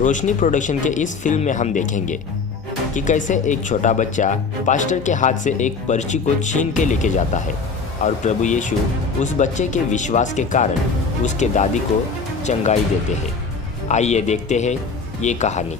रोशनी production के इस film में हम देखेंगे कि कैसे एक छोटा बच्चा पास्टर के हाथ से एक पर्ची को छीन के लेके जाता है और प्रभु यीशु उस बच्चे के विश्वास के कारण उसके दादी को चंगाई देते हैं। आइए देखते हैं ये कहानी।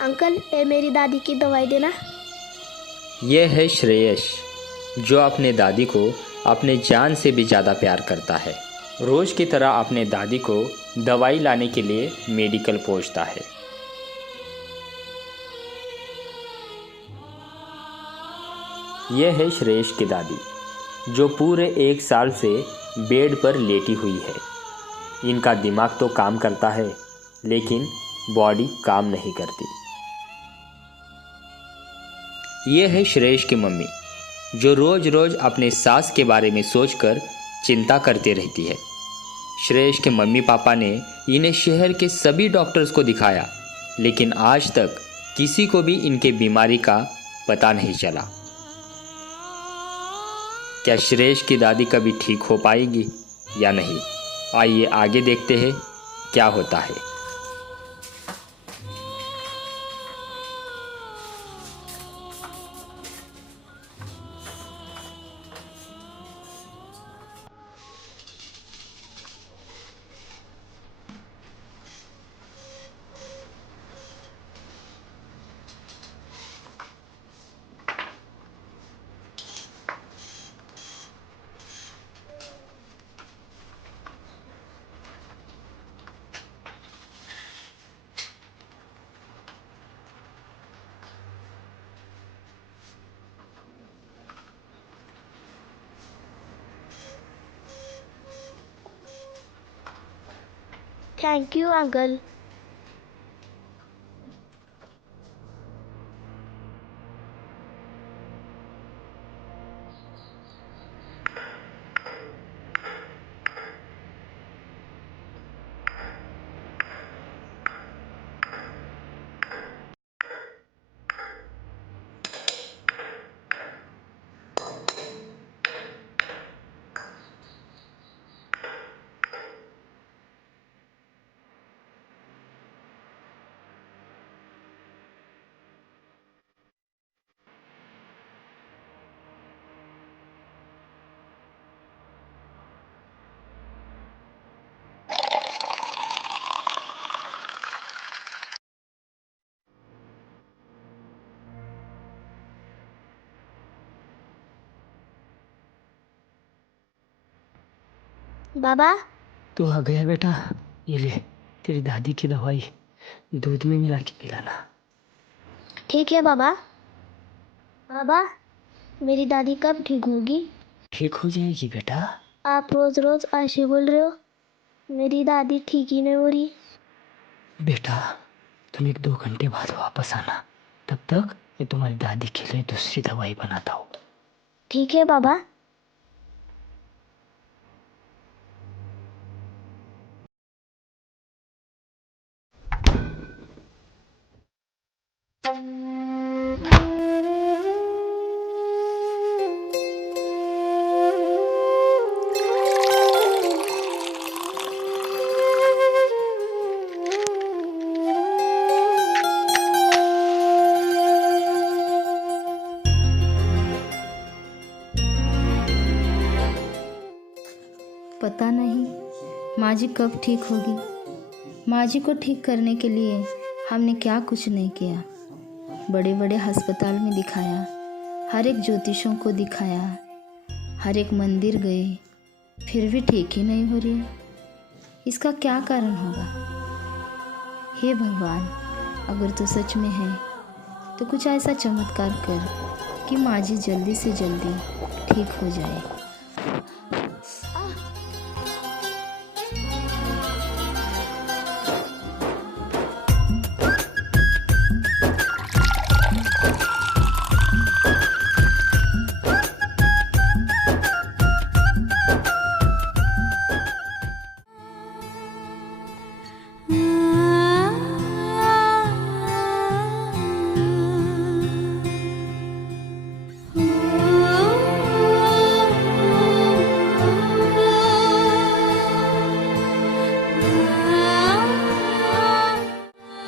अंकल, ये मेरी दादी की दवाई देना। यह है श्रेयस, जो अपने दादी को अपने जान से भी ज़्यादा प्यार करता है। रोज़ की तरह अपने दादी को दवाई लाने के लिए मेडिकल पहुंचता है। यह है श्रेयस की दादी, जो पूरे 1 साल से बेड पर लेटी हुई है। इनका दिमाग तो काम करता है, लेकिन बॉडी काम नहीं करती। यह है श्रेयस की मम्मी, जो रोज़ रोज़ अपने सास के बारे में सोचकर चिंता करती रहती है। श्रेयस के मम्मी पापा ने इन्हें शहर के सभी डॉक्टर्स को दिखाया, लेकिन आज तक किसी को भी इनके बीमारी का पता नहीं चला। क्या श्रेयस की दादी कभी ठीक हो पाएगी या नहीं? आइए आगे देखते हैं क्या होता है। Thank you uncle. बाबा, तू आ गया बेटा। ये ले तेरी दादी की दवाई, दूध में मिला के पिलाना। ठीक है बाबा। बाबा, मेरी दादी कब ठीक होगी? ठीक हो जाएगी बेटा। आप रोज रोज ऐसे बोल रहे हो, मेरी दादी ठीक ही नहीं हो रही। बेटा तुम 1-2 घंटे बाद वापस आना, तब तक मैं तुम्हारी दादी के लिए दूसरी दवाई बनाता हूँ। ठीक है बाबा। पता नहीं माँ जी कब ठीक होगी। माँ जी को ठीक करने के लिए हमने क्या कुछ नहीं किया। बड़े बड़े अस्पताल में दिखाया, हर एक ज्योतिषों को दिखाया, हर एक मंदिर गए, फिर भी ठीक ही नहीं हो रही है। इसका क्या कारण होगा? हे भगवान, अगर तो सच में है तो कुछ ऐसा चमत्कार कर कि माँ जी जल्दी से जल्दी ठीक हो जाए।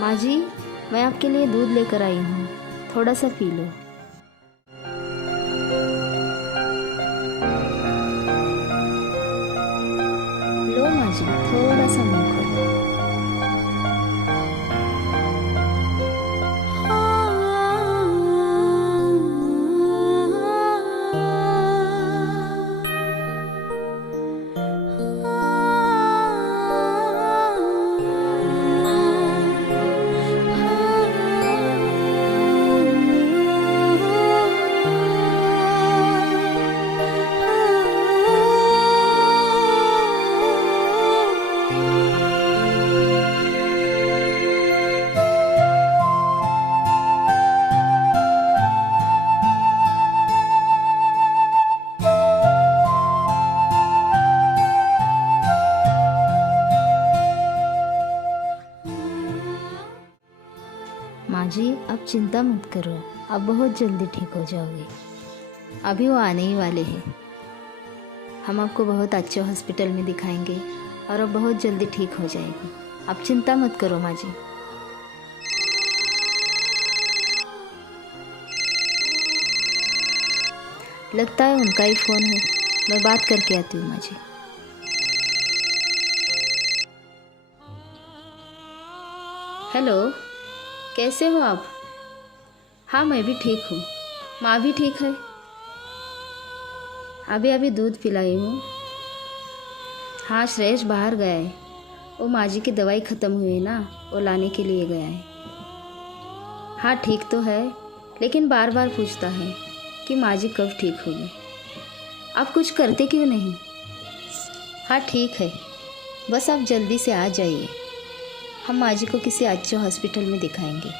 माँ जी, मैं आपके लिए दूध लेकर आई हूँ, थोड़ा सा पी लो। लो माँ जी, थोड़ा सा मुँह खोलो। माँ जी, आप चिंता मत करो, आप बहुत जल्दी ठीक हो जाओगे। अभी वो आने ही वाले हैं। हम आपको बहुत अच्छे हॉस्पिटल में दिखाएंगे और अब बहुत जल्दी ठीक हो जाएगी। आप चिंता मत करो माँ जी। लगता है उनका ही फ़ोन है, मैं बात करके आती हूँ माँ जी। हेलो, कैसे हो आप? हाँ, मैं भी ठीक हूँ, माँ भी ठीक है। अभी अभी दूध पिलाई हूँ। हाँ, श्रेयस बाहर गया है, वो माँ जी की दवाई ख़त्म हुई है ना, वो लाने के लिए गया है। हाँ, ठीक तो है, लेकिन बार बार पूछता है कि माँ जी कब ठीक होगी। आप कुछ करते क्यों नहीं? हाँ, ठीक है, बस आप जल्दी से आ जाइए, हम माँ जी को किसी अच्छे हॉस्पिटल में दिखाएंगे।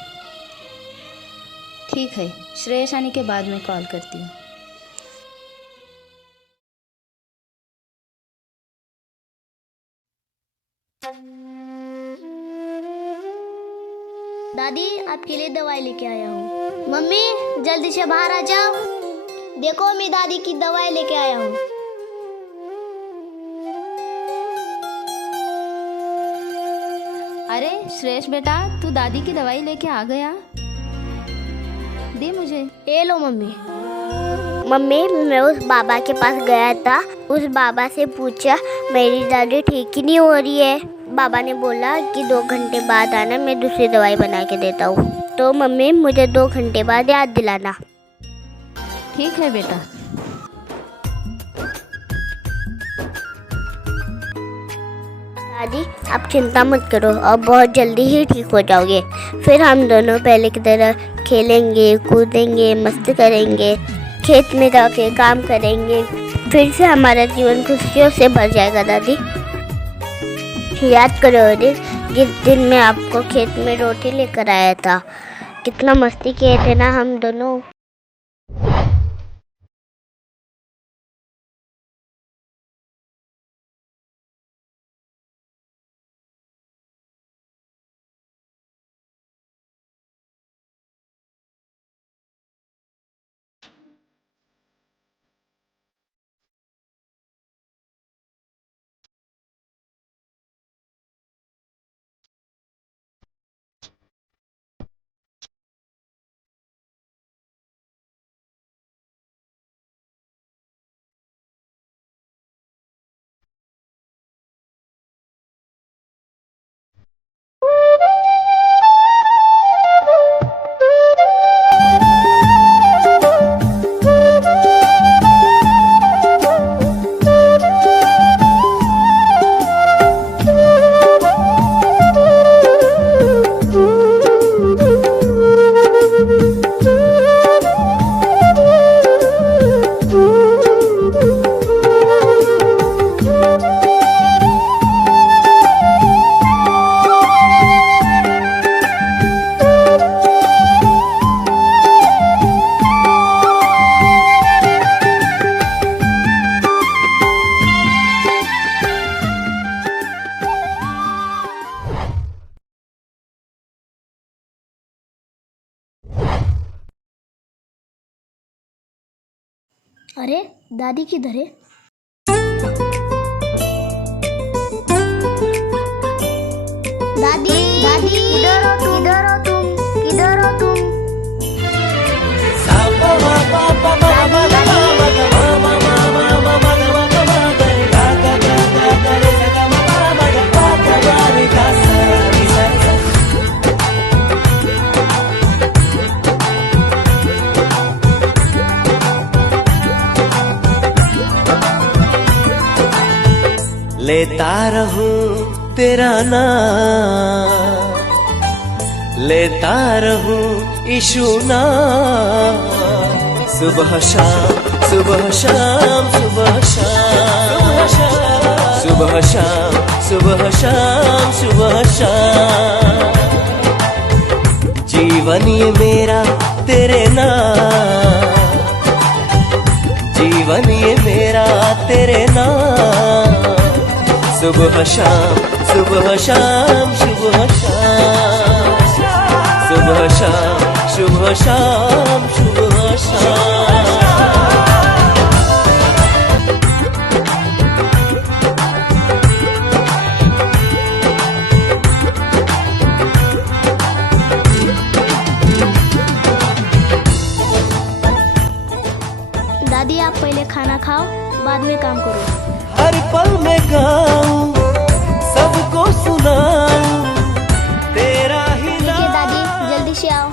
ठीक है, श्रेयस आने के बाद मैं कॉल करती हूँ। दादी, आपके लिए दवाई लेके आया हूँ। मम्मी, जल्दी से बाहर आ जाओ। देखो, मैं दादी की दवाई लेके आया हूँ। अरे श्रेयस बेटा, तू दादी की दवाई लेके आ गया? दे मुझे। ये लो मम्मी। मम्मी, मैं उस बाबा के पास गया था, उस बाबा से पूछा मेरी दादी ठीक ही नहीं हो रही है। बाबा ने बोला कि 2 घंटे बाद आना, मैं दूसरी दवाई बना के देता हूँ। तो मम्मी, मुझे 2 घंटे बाद याद दिलाना। ठीक है बेटा। दादी, आप चिंता मत करो, अब बहुत जल्दी ही ठीक हो जाओगे। फिर हम दोनों पहले की तरह खेलेंगे, कूदेंगे, मस्ती करेंगे, खेत में जाके काम करेंगे। फिर से हमारा जीवन खुशियों से भर जाएगा। दादी, याद करो जिस दिन मैं आपको खेत में रोटी लेकर आया था, कितना मस्ती किए थे ना हम दोनों। अरे दादी किधर है? दादी दादी किधर हो तुम? किधर हो तुम? लेता रहूं तेरा नाम, लेता रहूं यीशु नाम, सुबह शाम सुबह शाम सुबह शाम सुबह शाम सुबह शाम सुबह शाम। जीवन ये मेरा तेरे नाम, जीवन ये मेरा तेरे नाम, सुबह शाम सुबह शाम सुबह शाम सुबह शाम सुबह शाम सुबह शाम। दादी आप पहले खाना खाओ, बाद में काम करो। हर पल में गाऊं, सबको सुनाऊं, तेरा ही ठीक है दादी, जल्दी से आओ।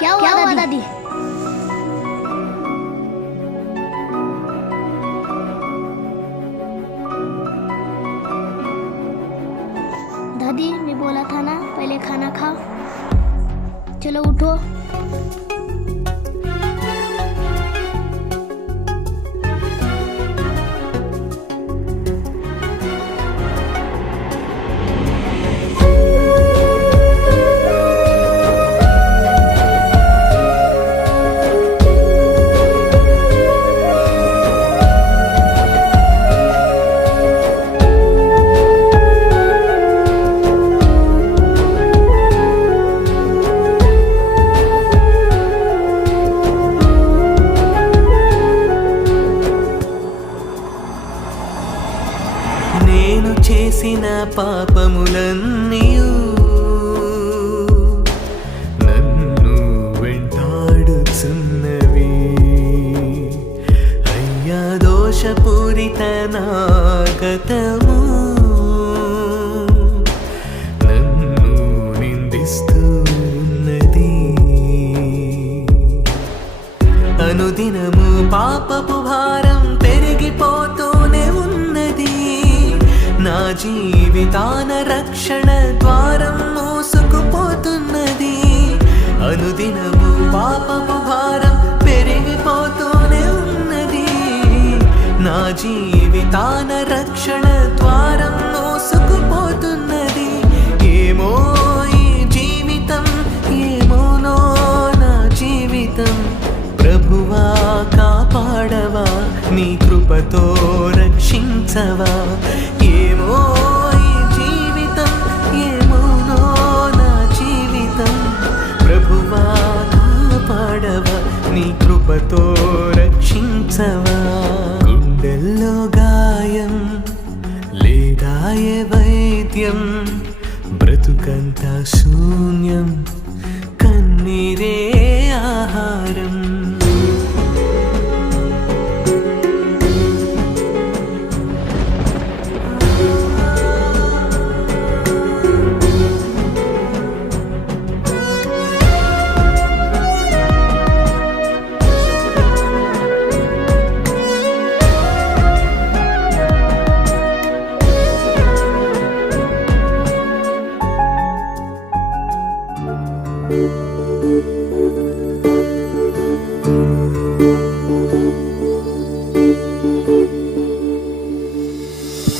क्या हुआ दादी? दादी मैं बोला था ना पहले खाना खाओ। चलो उठो। నేను చేసిన పాపములన్నీయు నన్ను వెంటాడుచున్నవి. అయ్యా దోషపూరిత నా గతము నన్ను నిందిస్తున్నది. అనుదినము పాపపు భారం పెరిగిపోతూనే ఉన్నది. నా జీవితాన రక్షణ ద్వారం మూసుకుపోతున్నది. అనుదినము పాపపు భారం పెరిగిపోతూనే ఉన్నది. నా జీవితాన రక్షణ ద్వారం మూసుకుపోతున్నది. ఏమో ఈ జీవితం, ఏమోనో నా జీవితం, కృపతో రక్షించవా. ఏమో ఈ జీవితం, ఏమోనో నా జీవితం, ప్రభువా కాపాడవా, నీ కృపతో రక్షించవా. గుండెల్లో గాయం లేదా ఏ వైద్యం, బ్రతుకంతా శూన్యం, కన్నీరే ఆహారం.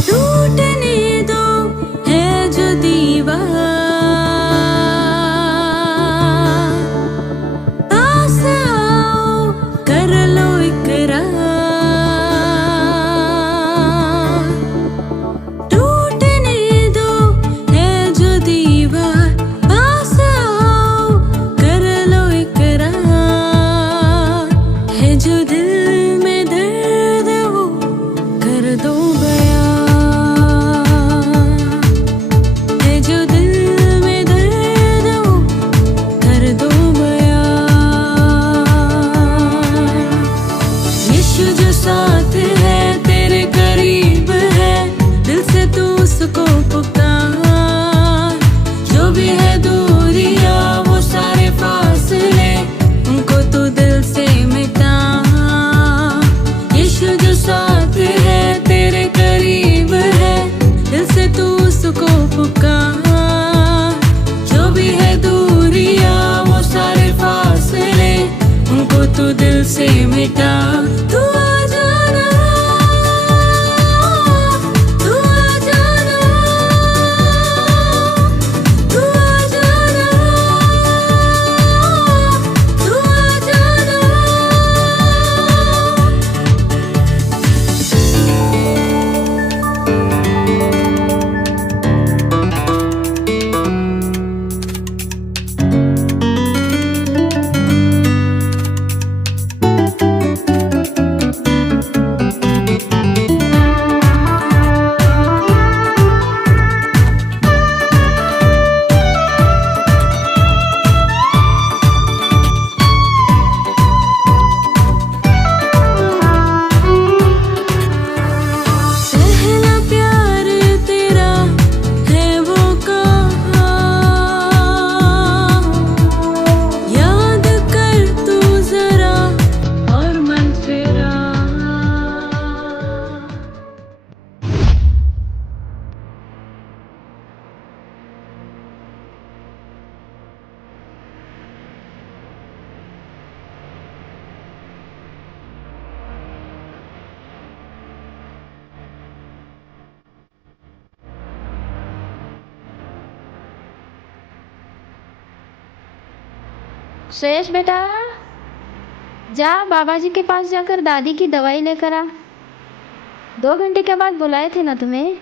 टूटने दो है जो दीवार, पास आओ कर लो इकरार. टूटने दो है जो दीवार, पास आओ कर लो इकरार. है जो दिल में दर्द वो कर दो बयां. है जो दिल में दर्द वो कर दो बयां. यीशु जो साथ है तेरे करीब है, दिल से तू उसको पुकार. जो भी है दूरियां वो सारे फासले, उनको तू दिल से मिटा. यीशु जो साथ है तेरे करीब है, दिल से तू उसको पुकार. जो भी है दूरियां वो सारे फासले, उनको तू दिल से मिटा. तू आ जाना, तू आ जाना, तू आ जाना, तू आ जाना. पहला प्यार तेरा है वो कहाँ, याद कर तू जरा और मन फेरा. श्रेयस बेटा, जा बाबा जी के पास जाकर दादी की दवाई लेकर आ. 2 घंटे के बाद बुलाए थे ना तुम्हें.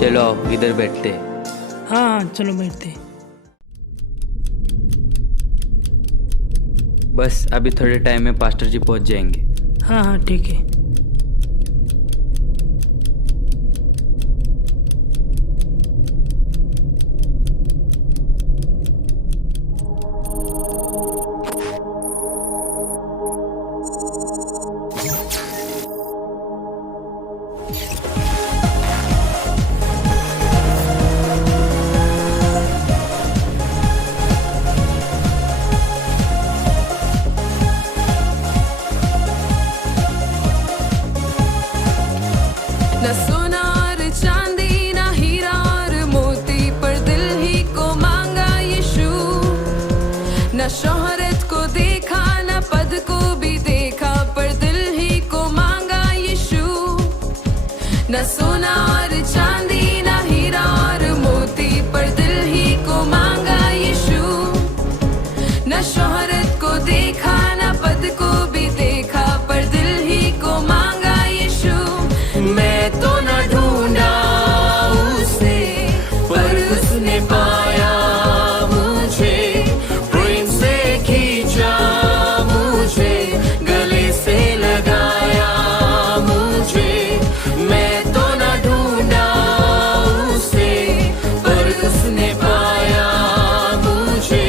चलो इधर बैठते हैं। हाँ हाँ चलो बैठते हैं। बस अभी थोड़े टाइम में पास्टर जी पहुंच जाएंगे। हाँ हाँ ठीक है। देखा ना पद को भी देखा, पर दिल ही को मांगा यीशु। मैं तो न ढूंढा उसे, पर उसने पाया मुझे, प्रेम से खींचा मुझे, गले से लगाया मुझे। मैं तो न ढूंढा उसे, पर उसने पाया मुझे,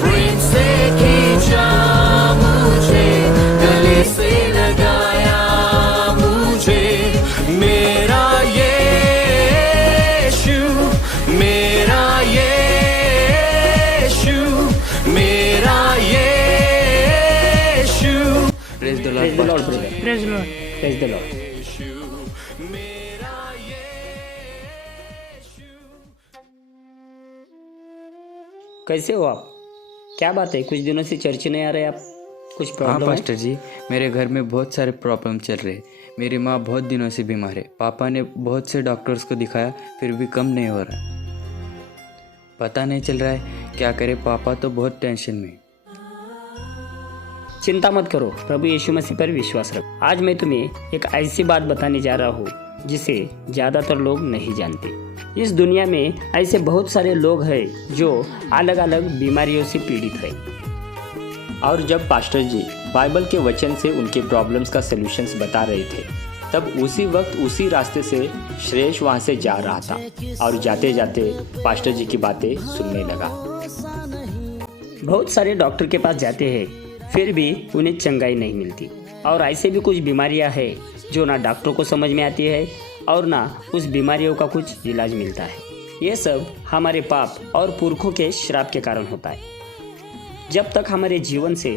प्रेम से खींचा मुझे, गले से लगाया मुझे। मेरा यीशु, मेरा यीशु, मेरा यीशु। Praise the lord brother, praise lord. Praise the lord. कैसे हो आप? क्या बात है, कुछ दिनों से चर्च नहीं आ रहे आप? कुछ हाँ प्रॉब्लम है? पास्टर जी, मेरे घर में बहुत सारे प्रॉब्लम चल रहे। मेरी माँ बहुत दिनों से बीमार है। पापा ने बहुत से डॉक्टर्स को दिखाया, फिर भी कम नहीं हो रहा। पता नहीं चल रहा है क्या करे। पापा तो बहुत टेंशन में। चिंता मत करो, प्रभु यीशु मसीह पर विश्वास रखो। आज मैं तुम्हें एक ऐसी बात बताने जा रहा हूँ जिसे ज़्यादातर लोग नहीं जानते। इस दुनिया में ऐसे बहुत सारे लोग हैं जो अलग अलग बीमारियों से पीड़ित हैं। और जब पास्टर जी बाइबल के वचन से उनके प्रॉब्लम्स का सलूशंस बता रहे थे, तब उसी वक्त उसी रास्ते से श्रेष्ठ वहाँ से जा रहा था और जाते जाते पास्टर जी की बातें सुनने लगा। बहुत सारे डॉक्टर के पास जाते हैं, फिर भी उन्हें चंगाई नहीं मिलती। और ऐसे भी कुछ बीमारियां हैं जो ना डॉक्टरों को समझ में आती है और ना उस बीमारियों का कुछ इलाज मिलता है। ये सब हमारे पाप और पुरखों के श्राप के कारण होता है। जब तक हमारे जीवन से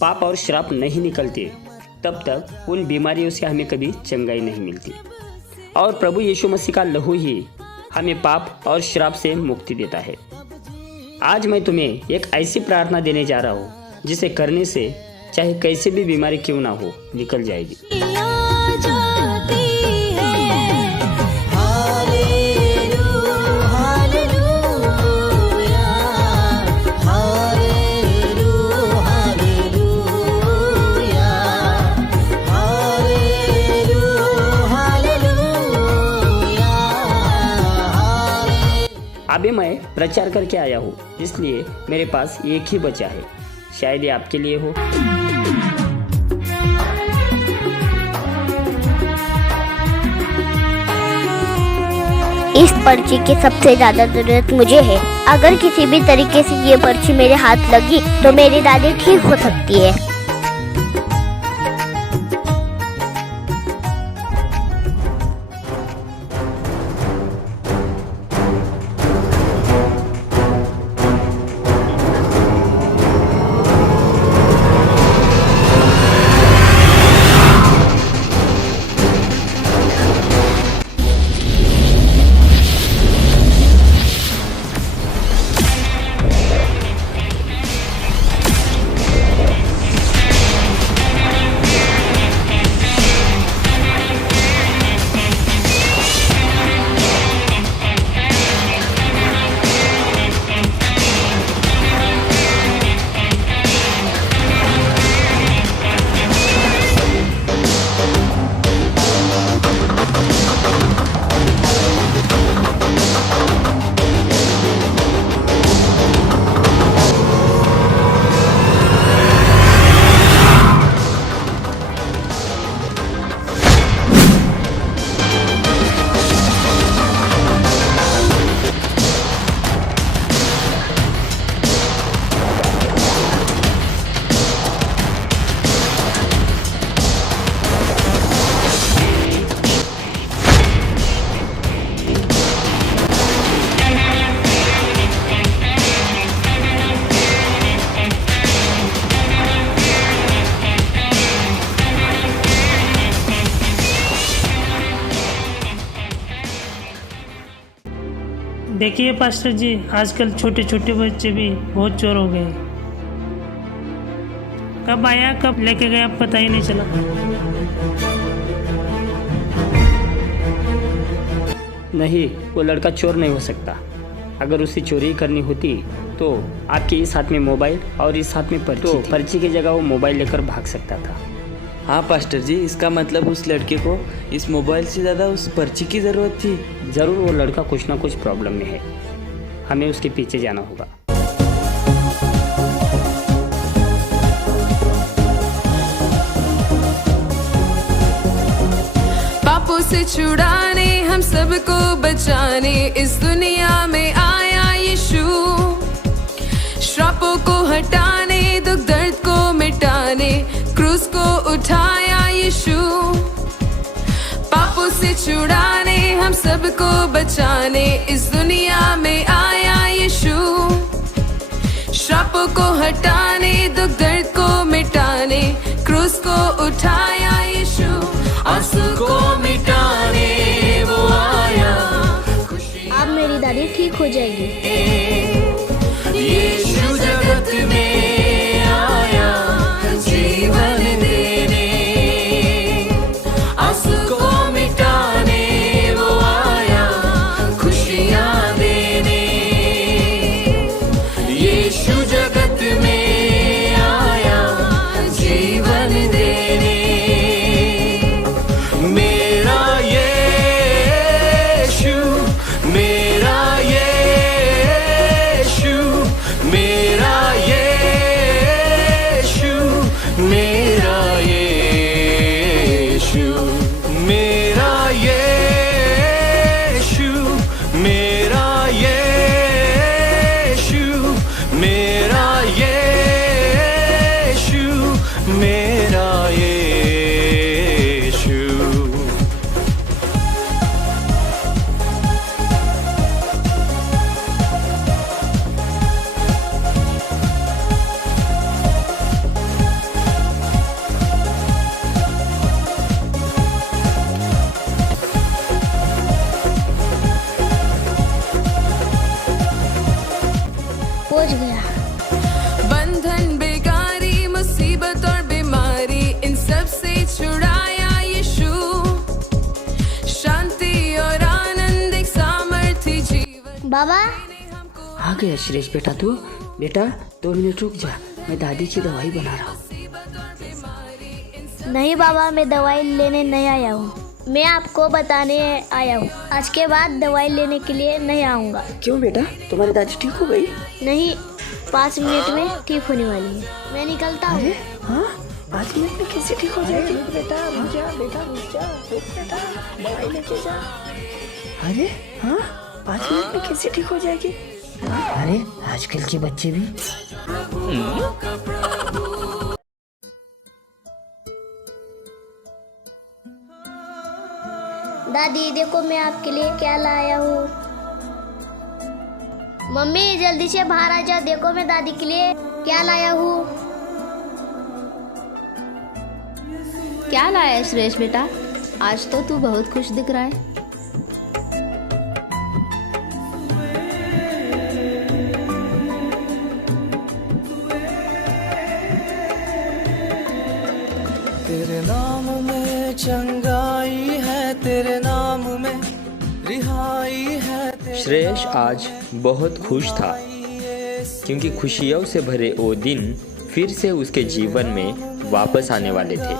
पाप और श्राप नहीं निकलते, तब तक उन बीमारियों से हमें कभी चंगाई नहीं मिलती। और प्रभु यीशु मसीह का लहू ही हमें पाप और श्राप से मुक्ति देता है। आज मैं तुम्हें एक ऐसी प्रार्थना देने जा रहा हूँ जिसे करने से चाहे कैसे भी बीमारी क्यों ना हो, निकल जाएगी। अभी मैं प्रचार करके आया हूँ, इसलिए मेरे पास एक ही बचा है। शायद ये आपके लिए हो। इस पर्ची की सबसे ज्यादा जरूरत मुझे है। अगर किसी भी तरीके से ये पर्ची मेरे हाथ लगी तो मेरी दादी ठीक हो सकती है। देखिए पास्टर जी, आजकल छोटे छोटे बच्चे भी बहुत चोर हो गए। कब आया कब लेके गया पता ही नहीं चला। नहीं, वो लड़का चोर नहीं हो सकता। अगर उसे चोरी करनी होती तो आपके इस हाथ में मोबाइल और इस हाथ में पर्ची थी। पर्ची की जगह वो मोबाइल लेकर भाग सकता था। हाँ पास्टर जी, इसका मतलब उस लड़के को इस मोबाइल से ज़्यादा उस पर्ची की ज़रूरत थी। ज़रूर वो लड़का कुछ ना कुछ प्रॉब्लम में है, हमें उसके पीछे जाना होगा। पापों से छुड़ाने, हम सबको बचाने इस दुनिया में आया यीशु। श्रापों को हटाने, दुख दर्द को मिटाने क्रूस को उठाया यीशु। पापों से छुड़ाने, हम सबको बचाने इस दुनिया में आया यीशु। श्रापों को हटाने, दुख दर्द को मिटाने क्रूस को उठाया यीशु। आंसू को मिटाने वो आया। अब मेरी दादी ठीक हो जाएगी। यीशु जगत में आया जीवन देने। आंसू को मिटाने वो आया खुशियाँ देने। यीशु जगत में आया जीवन देने। मेरा यीशु, मेरा यीशु, मेरा यीशु, मेरा यीशु, मेरा यीशु, मेरा यीशु, मेरा यीशु, मेरा यीशु। पहुंच गया। बंधन बेगारी, मुसीबत और बीमारी इन सब से छुड़ाया यीशु। शांति और आनंद, एक सामर्थ्य जीवन। बाबा आ गया श्रेष बेटा तू। बेटा 2 मिनट रुक जा, मैं दादी की दवाई बना रहा हूँ। नहीं बाबा, मैं दवाई लेने नहीं आया हूँ, मैं आपको बताने आया हूँ। आज के बाद दवाई लेने के लिए नहीं आऊँगा। क्यों बेटा, तुम्हारी दादी ठीक हो गई? नहीं, 5 मिनट में ठीक होने वाली है। मैं निकलता हूँ। हाँ 5 मिनट में कैसे ठीक हो जाएगी? बेटा रुक जा, बेटा रुक जा, रुक बेटा, दवाई लेके जा। अरे हाँ 5 मिनट में कैसे ठीक हो जाएगी? अरे आजकल के बच्चे भी। दादी देखो मैं आपके लिए क्या लाया हूँ। मम्मी जल्दी से बाहर आ जाओ, देखो मैं दादी के लिए क्या लाया हूँ। क्या लाया है श्रेष बेटा? आज तो तू बहुत खुश दिख रहा है। तेरे नाम में चंगाई है, तेरे नाम में रिहाई है। श्रेयस आज बहुत खुश था क्योंकि खुशियों से भरे वो दिन फिर से उसके जीवन में वापस आने वाले थे।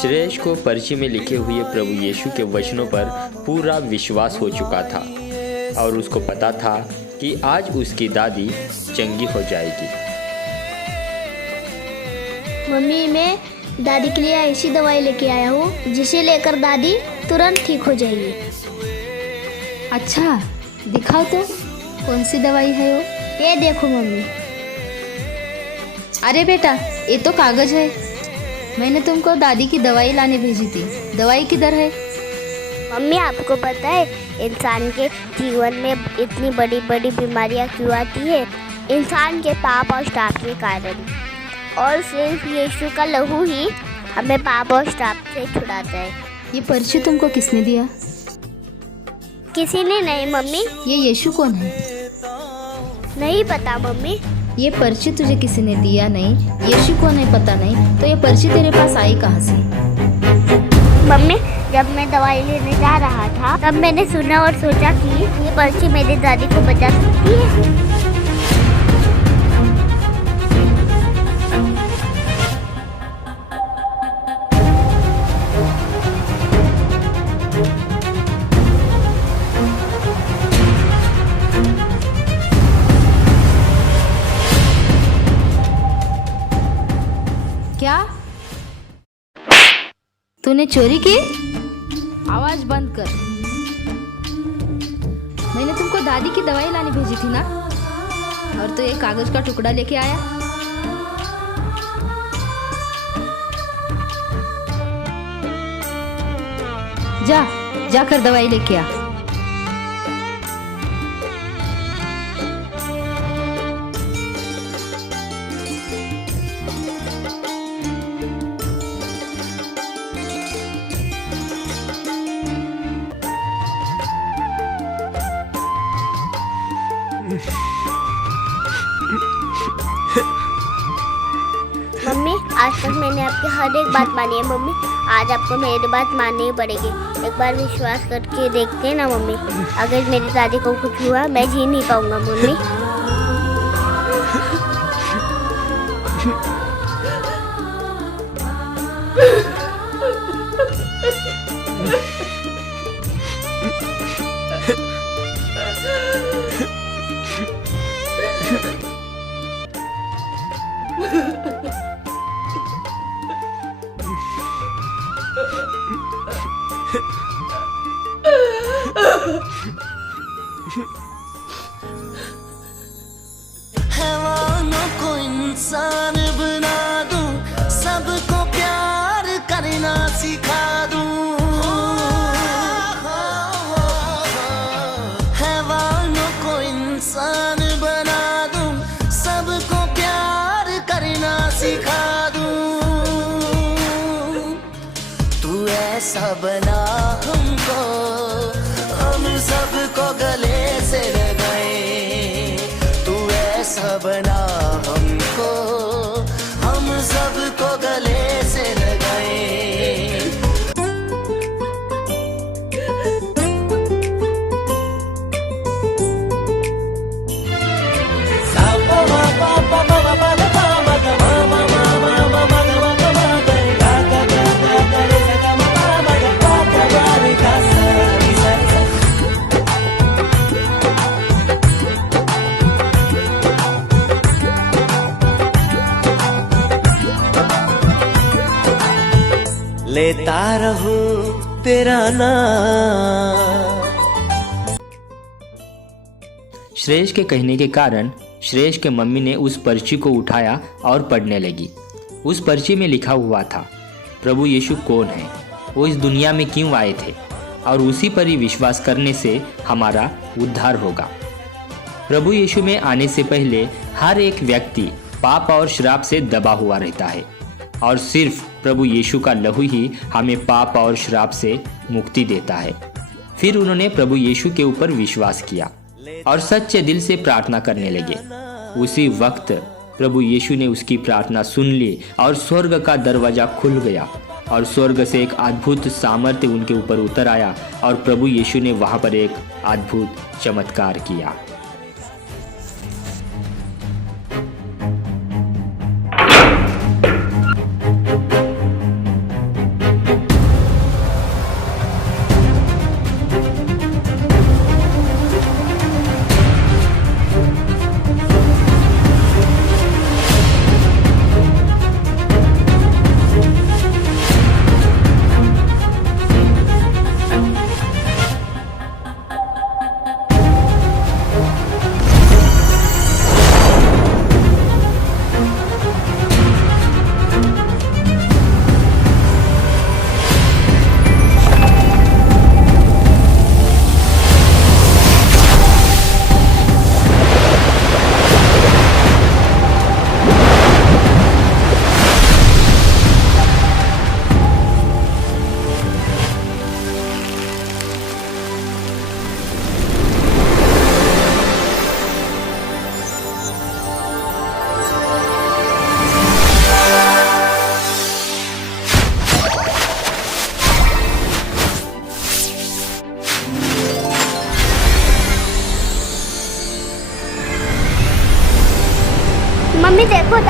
श्रेयस को पर्ची में लिखे हुए प्रभु यीशु के वचनों पर पूरा विश्वास हो चुका था और उसको पता था कि आज उसकी दादी चंगी हो जाएगी। मम्मी मैं दादी के लिए ऐसी दवाई लेके आया हूँ जिसे लेकर दादी तुरंत ठीक हो जाएगी। अच्छा दिखाओ तो, कौन सी दवाई है वो? ये देखो मम्मी। अरे बेटा ये तो कागज है, मैंने तुमको दादी की दवाई लाने भेजी थी। दवाई किधर है? मम्मी आपको पता है इंसान के जीवन में इतनी बड़ी बड़ी बीमारियाँ क्यों आती है? इंसान के पाप और श्राप के कारण। और सिर्फ यीशु का लहू ही हमें पाप और श्राप से छुड़ाता है। ये पर्ची तुमको किसने दिया? किसी ने नहीं मम्मी। ये यीशु कौन है? नहीं पता मम्मी। ये पर्ची तुझे किसी ने दिया नहीं, यीशु कौन है पता नहीं, तो ये पर्ची तेरे पास आई कहाँ से? मम्मी, जब मैं दवाई लेने जा रहा था तब मैंने सुना और सोचा कि ये पर्ची मेरी दादी को बचा सकती है। क्या तूने चोरी की? आवाज बंद कर। मैंने तुमको दादी की दवाई लाने भेजी थी ना, और तो एक कागज का टुकड़ा लेके आया। जा जाकर दवाई लेके आ। मम्मी, आज तक मैंने आपकी हर एक बात मानी है मम्मी, आज आपको मेरी बात माननी ही पड़ेगी। एक बार विश्वास करके देखते हैं ना मम्मी, अगर मेरी दादी को कुछ हुआ मैं जी नहीं पाऊंगा मम्मी। हैवानों को इंसान बना दूं, सबको प्यार करना सिखा दूं। हैवानों को इंसान बना दूं, सबको प्यार करना सिखा दूं। तू ऐसा बना हमको, हम सबको गले से लगाए। तू ऐसा बना हमको, हम सबको गले से लगाए। लेता रहूं तेरा नाम। श्रेयस के कहने के कारण श्रेयस के मम्मी ने उस पर्ची को उठाया और पढ़ने लगी। उस पर्ची में लिखा हुआ था, प्रभु यीशु कौन है, वो इस दुनिया में क्यों आए थे, और उसी पर ही विश्वास करने से हमारा उद्धार होगा। प्रभु यीशु में आने से पहले हर एक व्यक्ति पाप और श्राप से दबा हुआ रहता है, और सिर्फ प्रभु यीशु का लहू ही हमें पाप और श्राप से मुक्ति देता है। फिर उन्होंने प्रभु यीशु के ऊपर विश्वास किया और सच्चे दिल से प्रार्थना करने लगे। उसी वक्त प्रभु यीशु ने उसकी प्रार्थना सुन ली और स्वर्ग का दरवाजा खुल गया और स्वर्ग से एक अद्भुत सामर्थ्य उनके ऊपर उतर आया और प्रभु यीशु ने वहां पर एक अद्भुत चमत्कार किया।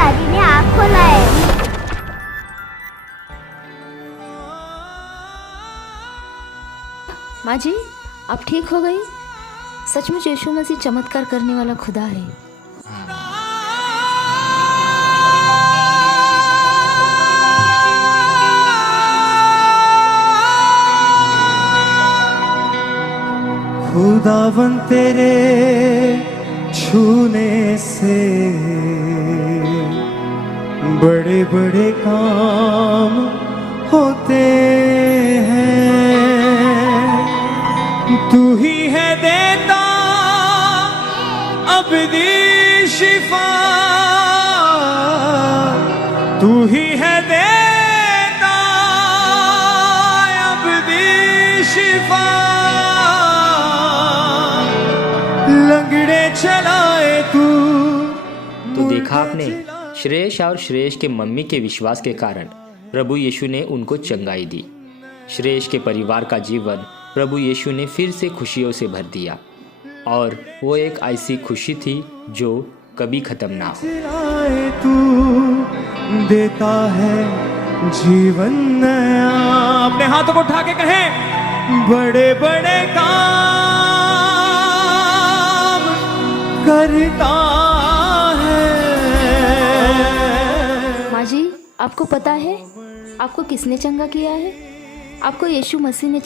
दादी ने आँख खोला है। माँ जी, आप ठीक हो गई? सचमुच यीशु मसीह चमत्कार करने वाला खुदा है। खुदावन तेरे छूने से बड़े बड़े काम होते हैं। तू ही है देता अबदी शिफा, तू ही है देता अबदी शिफा, लंगड़े चलाए तू। तो देखा आपने, श्रेयस और श्रेयस के मम्मी के विश्वास के कारण प्रभु यीशु ने उनको चंगाई दी। श्रेयस के परिवार का जीवन प्रभु यीशु ने फिर से खुशियों से भर दिया, और वो एक ऐसी खुशी थी जो कभी खत्म ना हो। तू देता है जीवन नया। अपने हाथों को उठा के कहें, बड़े बड़े काम करता है। माँ जी, आपको पता है आपको किसने चंगा किया है? आपको यीशु मसीह ने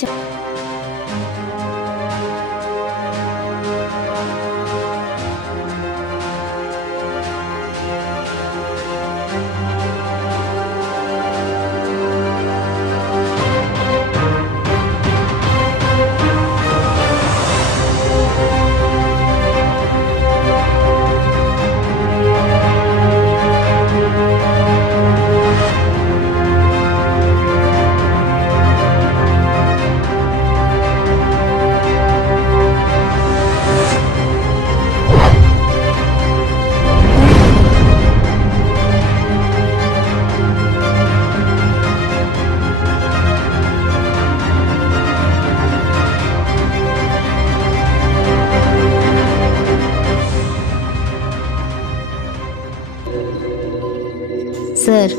सर,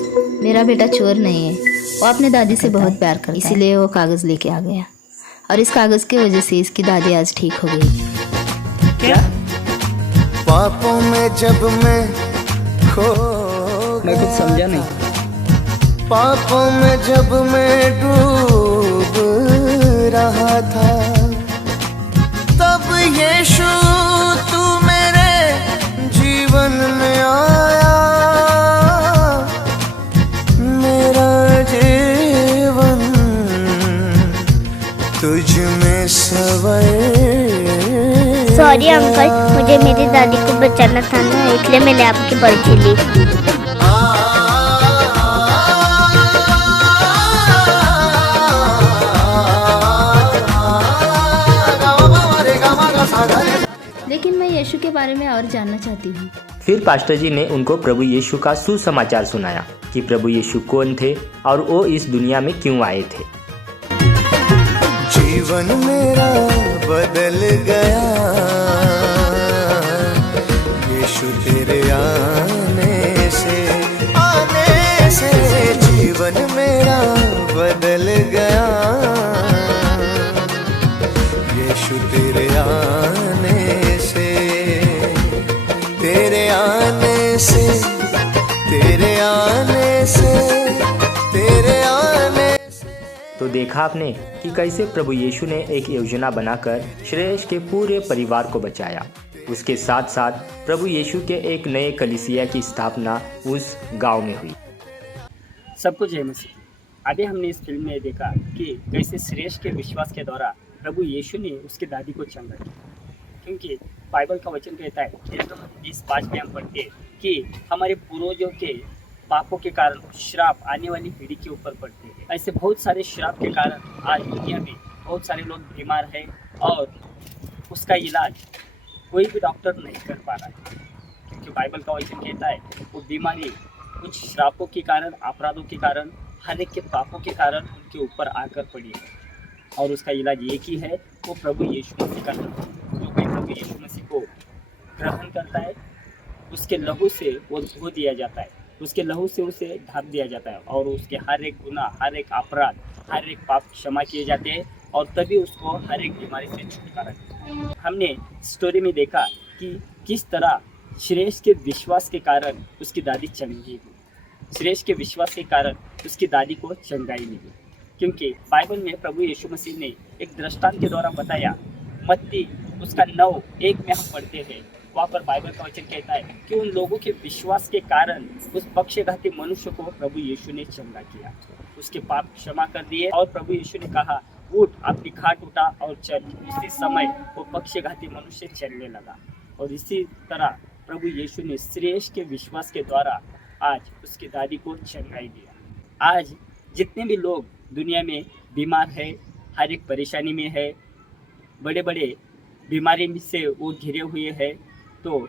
मेरा बेटा चोर नहीं है। वो अपने दादी से बहुत प्यार करता है, इसीलिए वो कागज़ लेके आ गया, और इस कागज़ की वजह से इसकी दादी आज ठीक हो गई। क्या? पापों में जब मैं कुछ समझा नहीं। पापों में जब मैं डूब रहा था, तब यीशु तू मेरे जीवन में आया। मेरा जीवन तुझ में सवर। सॉरी अंकल, मुझे मेरी दादी को बचाना था ना, इसलिए मैंने आपकी पर्ची ली। लेकिन मैं यीशु के बारे में और जानना चाहती हूँ। फिर पास्टर जी ने उनको प्रभु यीशु का सुसमाचार सुनाया कि प्रभु यीशु कौन थे और वो इस दुनिया में क्यों आए थे। जीवन मेरा बदल गया यीशु तेरे आने से जीवन मेरा बदल गया यीशु तेरे आने से, तेरे आने से, तेरे आने से, तेरे आने। तो देखा आपने कि कैसे प्रभु यीशु ने एक योजना बनाकर श्रेयस के पूरे परिवार को बचाया। उसके साथ साथ प्रभु यीशु के एक नए कलीसिया की स्थापना उस गांव में हुई। सबको जय मसीह। अभी हमने इस फिल्म में देखा कि कैसे श्रेयस के विश्वास के द्वारा प्रभु यीशु ने उसकी दादी को चंगा किया, क्योंकि बाइबल का वचन कहता है कि 20:5 में हम पढ़ते हैं कि हमारे पूर्वजों के पापों के कारण श्राप आने वाली पीढ़ी के ऊपर पड़ते हैं। ऐसे बहुत सारे श्राप के कारण आज दुनिया में बहुत सारे लोग बीमार हैं और उसका इलाज कोई भी डॉक्टर नहीं कर पा रहा है, क्योंकि बाइबल का वचन कहता है वो बीमारी कुछ श्रापों के कारण, अपराधों के कारण, हर के पापों के कारण उनके ऊपर आकर पड़ी है, और उसका इलाज एक ही है, वो प्रभु यीशु मसीह का नाम। जो कोई प्रभु यीशु मसीह को ग्रहण करता है उसके लहू से वो धो दिया जाता है, उसके लहू से उसे ढाँप दिया जाता है और उसके हर एक गुनाह, हर एक अपराध, हर एक पाप क्षमा किए जाते हैं और तभी उसको हर एक बीमारी से छुटकारा मिलता है। हमने स्टोरी में देखा कि किस तरह श्रेष्ठ के विश्वास के कारण उसकी दादी चंगी हुई। श्रेष्ठ के विश्वास के कारण उसकी दादी को चंगाई मिली, क्योंकि बाइबल में प्रभु यीशु मसीह ने एक दृष्टांत के द्वारा बताया। मत्ती उसका 9:1 में हम पढ़ते हैं, वहाँ पर बाइबल का वचन कहता है कि उन लोगों के विश्वास के कारण उस पक्षघाती मनुष्य को प्रभु यीशु ने चंगा किया, उसके पाप क्षमा कर दिए और प्रभु यीशु ने कहा, उठ, अपनी खाट उठा और चल। उसी समय वो पक्षघाती मनुष्य चलने लगा। और इसी तरह प्रभु यीशु ने श्रेष्ठ के विश्वास के द्वारा आज उसकी दादी को चंगाई दिया। आज जितने भी लोग दुनिया में बीमार है, हर एक परेशानी में है, बड़े बड़े बीमारी से वो घिरे हुए हैं, तो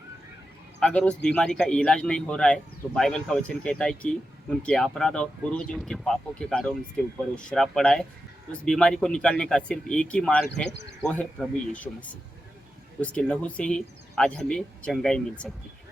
अगर उस बीमारी का इलाज नहीं हो रहा है तो बाइबल का वचन कहता है कि उनके अपराध और पूर्वजों के पापों के कारण उसके ऊपर वो श्राप पड़ा है। उस बीमारी को निकालने का सिर्फ एक ही मार्ग है, वो है प्रभु यीशु मसीह। उसके लहू से ही आज हमें चंगाई मिल सकती है।